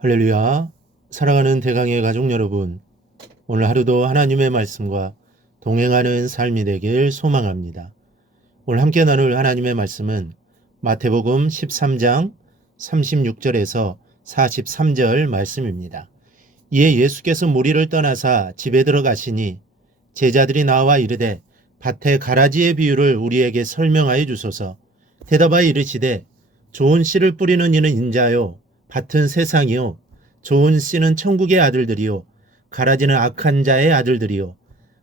할렐루야. 사랑하는 대강의 가족 여러분, 오늘 하루도 하나님의 말씀과 동행하는 삶이 되길 소망합니다. 오늘 함께 나눌 하나님의 말씀은 마태복음 13장 36절에서 43절 말씀입니다. 이에 예수께서 무리를 떠나사 집에 들어가시니 제자들이 나와 이르되 밭에 가라지의 비유를 우리에게 설명하여 주소서. 대답하여 이르시되 좋은 씨를 뿌리는 이는 인자요 밭은 세상이요 좋은 씨는 천국의 아들들이요 가라지는 악한 자의 아들들이요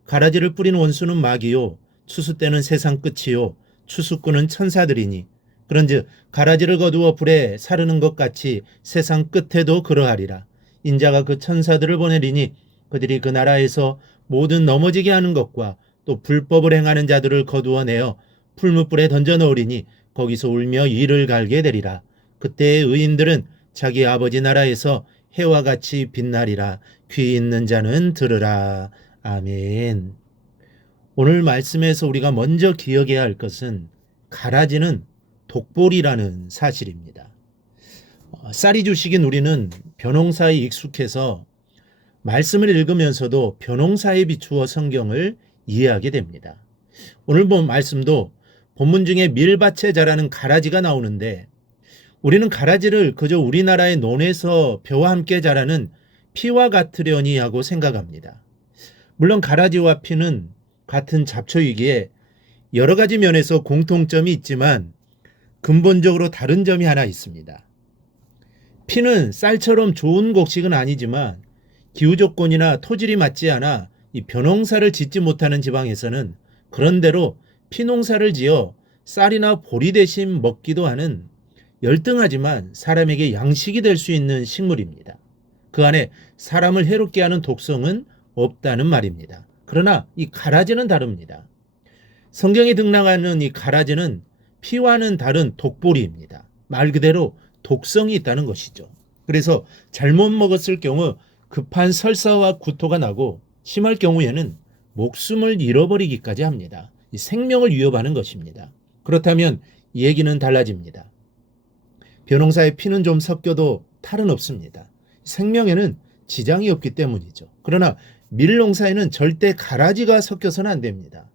가라지를 뿌린 원수는 마귀요 추수 때는 세상 끝이요 추수꾼은 천사들이니 그런즉 가라지를 거두어 불에 사르는 것 같이 세상 끝에도 그러하리라. 인자가 그 천사들을 보내리니 그들이 그 나라에서 모든 넘어지게 하는 것과 또 불법을 행하는 자들을 거두어내어 풀무불에 던져 넣으리니 거기서 울며 이를 갈게 되리라. 그때의 의인들은 자기 아버지 나라에서 해와 같이 빛나리라. 귀 있는 자는 들으라. 아멘. 오늘 말씀에서 우리가 먼저 기억해야 할 것은 가라지는 독볼이라는 사실입니다. 쌀이 주식인 우리는 벼농사에 익숙해서 말씀을 읽으면서도 벼농사에 비추어 성경을 이해하게 됩니다. 오늘 본 말씀도 본문 중에 밀밭에 자라는 가라지가 나오는데 우리는 가라지를 그저 우리나라의 논에서 벼와 함께 자라는 피와 같으려니 하고 생각합니다. 물론 가라지와 피는 같은 잡초이기에 여러 가지 면에서 공통점이 있지만 근본적으로 다른 점이 하나 있습니다. 피는 쌀처럼 좋은 곡식은 아니지만 기후 조건이나 토질이 맞지 않아 이 벼농사를 짓지 못하는 지방에서는 그런대로 피농사를 지어 쌀이나 보리 대신 먹기도 하는 열등하지만 사람에게 양식이 될 수 있는 식물입니다. 그 안에 사람을 해롭게 하는 독성은 없다는 말입니다. 그러나 이 가라지는 다릅니다. 성경에 등장하는 이 가라지는 피와는 다른 독보리입니다. 말 그대로 독성이 있다는 것이죠. 그래서 잘못 먹었을 경우 급한 설사와 구토가 나고 심할 경우에는 목숨을 잃어버리기까지 합니다. 이 생명을 위협하는 것입니다. 그렇다면 얘기는 달라집니다. 벼농사에 피는 좀 섞여도 탈은 없습니다. 생명에는 지장이 없기 때문이죠. 그러나 밀농사에는 절대 가라지가 섞여서는 안 됩니다.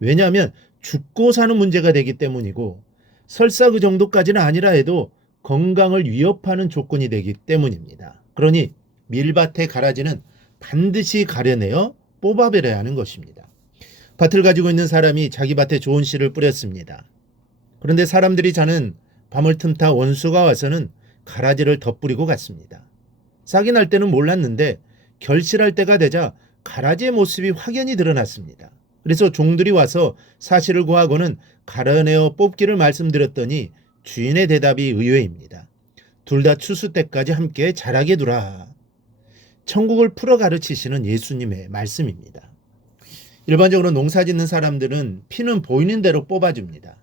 왜냐하면 죽고 사는 문제가 되기 때문이고 설사 그 정도까지는 아니라 해도 건강을 위협하는 조건이 되기 때문입니다. 그러니 밀밭의 가라지는 반드시 가려내어 뽑아버려야 하는 것입니다. 밭을 가지고 있는 사람이 자기 밭에 좋은 씨를 뿌렸습니다. 그런데 사람들이 자는 밤을 틈타 원수가 와서는 가라지를 덧뿌리고 갔습니다. 싹이 날 때는 몰랐는데 결실할 때가 되자 가라지의 모습이 확연히 드러났습니다. 그래서 종들이 와서 사실을 구하고는 가려내어 뽑기를 말씀드렸더니 주인의 대답이 의외입니다. 둘 다 추수 때까지 함께 자라게 두라. 천국을 풀어 가르치시는 예수님의 말씀입니다. 일반적으로 농사 짓는 사람들은 피는 보이는 대로 뽑아줍니다.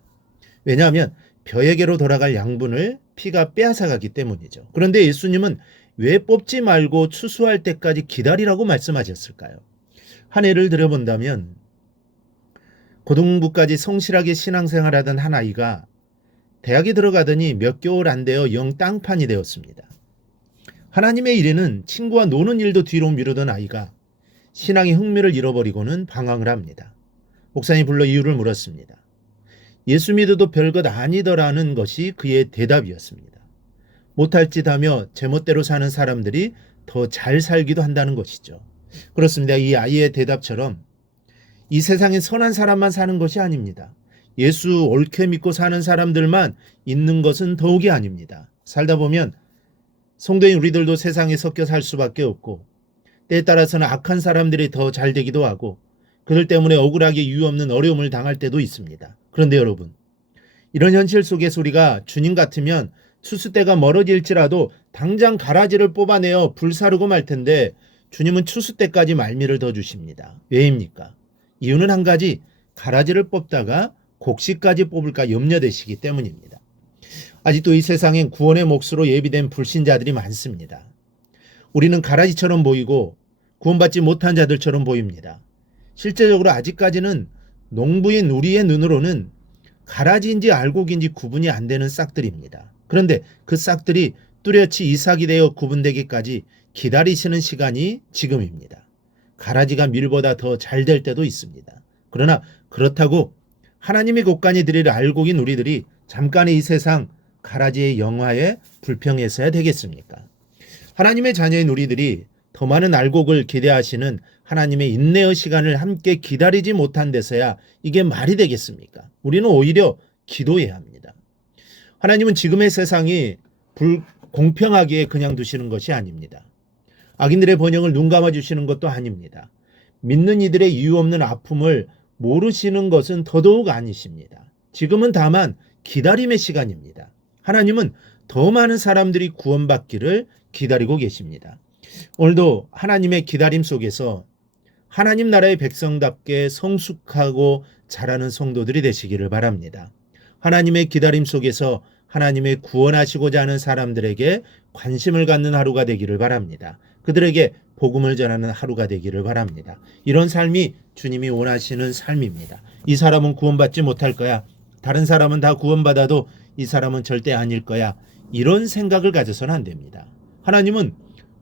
왜냐하면 벼에게로 돌아갈 양분을 피가 빼앗아가기 때문이죠. 그런데 예수님은 왜 뽑지 말고 추수할 때까지 기다리라고 말씀하셨을까요? 한 예를 들어본다면 고등부까지 성실하게 신앙생활하던 한 아이가 대학에 들어가더니 몇 개월 안 되어 영 땅판이 되었습니다. 하나님의 일에는 친구와 노는 일도 뒤로 미루던 아이가 신앙의 흥미를 잃어버리고는 방황을 합니다. 목사님 불러 이유를 물었습니다. 예수 믿어도 별것 아니더라는 것이 그의 대답이었습니다. 못할 짓 하며 제멋대로 사는 사람들이 더 잘 살기도 한다는 것이죠. 그렇습니다. 이 아이의 대답처럼 이 세상에 선한 사람만 사는 것이 아닙니다. 예수 옳게 믿고 사는 사람들만 있는 것은 더욱이 아닙니다. 살다 보면 성도인 우리들도 세상에 섞여 살 수밖에 없고 때에 따라서는 악한 사람들이 더 잘 되기도 하고 그들 때문에 억울하게 이유 없는 어려움을 당할 때도 있습니다. 그런데 여러분, 이런 현실 속에서 우리가 주님 같으면 추수 때가 멀어질지라도 당장 가라지를 뽑아내어 불사르고 말 텐데 주님은 추수 때까지 말미를 더 주십니다. 왜입니까? 이유는 한 가지, 가라지를 뽑다가 곡식까지 뽑을까 염려되시기 때문입니다. 아직도 이 세상엔 구원의 몫으로 예비된 불신자들이 많습니다. 우리는 가라지처럼 보이고 구원받지 못한 자들처럼 보입니다. 실제적으로 아직까지는 농부인 우리의 눈으로는 가라지인지 알곡인지 구분이 안 되는 싹들입니다. 그런데 그 싹들이 뚜렷이 이삭이 되어 구분되기까지 기다리시는 시간이 지금입니다. 가라지가 밀보다 더 잘 될 때도 있습니다. 그러나 그렇다고 하나님의 곡간이 되리를 알고 인 우리들이 잠깐의 이 세상 가라지의 영화에 불평해서야 되겠습니까? 하나님의 자녀인 우리들이 더 많은 알곡을 기대하시는 하나님의 인내의 시간을 함께 기다리지 못한 데서야 이게 말이 되겠습니까? 우리는 오히려 기도해야 합니다. 하나님은 지금의 세상이 불공평하게 그냥 두시는 것이 아닙니다. 악인들의 번영을 눈 감아 주시는 것도 아닙니다. 믿는 이들의 이유 없는 아픔을 모르시는 것은 더더욱 아니십니다. 지금은 다만 기다림의 시간입니다. 하나님은 더 많은 사람들이 구원받기를 기다리고 계십니다. 오늘도 하나님의 기다림 속에서 하나님 나라의 백성답게 성숙하고 자라는 성도들이 되시기를 바랍니다. 하나님의 기다림 속에서 하나님의 구원하시고자 하는 사람들에게 관심을 갖는 하루가 되기를 바랍니다. 그들에게 복음을 전하는 하루가 되기를 바랍니다. 이런 삶이 주님이 원하시는 삶입니다. 이 사람은 구원받지 못할 거야. 다른 사람은 다 구원받아도 이 사람은 절대 아닐 거야. 이런 생각을 가져서는 안 됩니다. 하나님은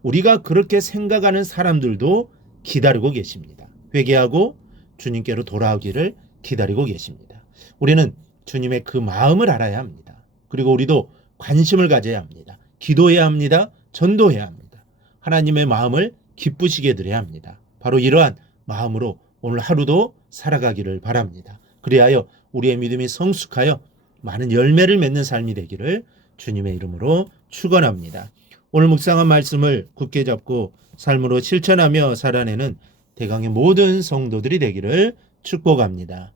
우리가 그렇게 생각하는 사람들도 기다리고 계십니다. 회개하고 주님께로 돌아오기를 기다리고 계십니다. 우리는 주님의 그 마음을 알아야 합니다. 그리고 우리도 관심을 가져야 합니다. 기도해야 합니다. 전도해야 합니다. 하나님의 마음을 기쁘시게 드려야 합니다. 바로 이러한 마음으로 오늘 하루도 살아가기를 바랍니다. 그리하여 우리의 믿음이 성숙하여 많은 열매를 맺는 삶이 되기를 주님의 이름으로 축원합니다. 오늘 묵상한 말씀을 굳게 잡고 삶으로 실천하며 살아내는 대강의 모든 성도들이 되기를 축복합니다.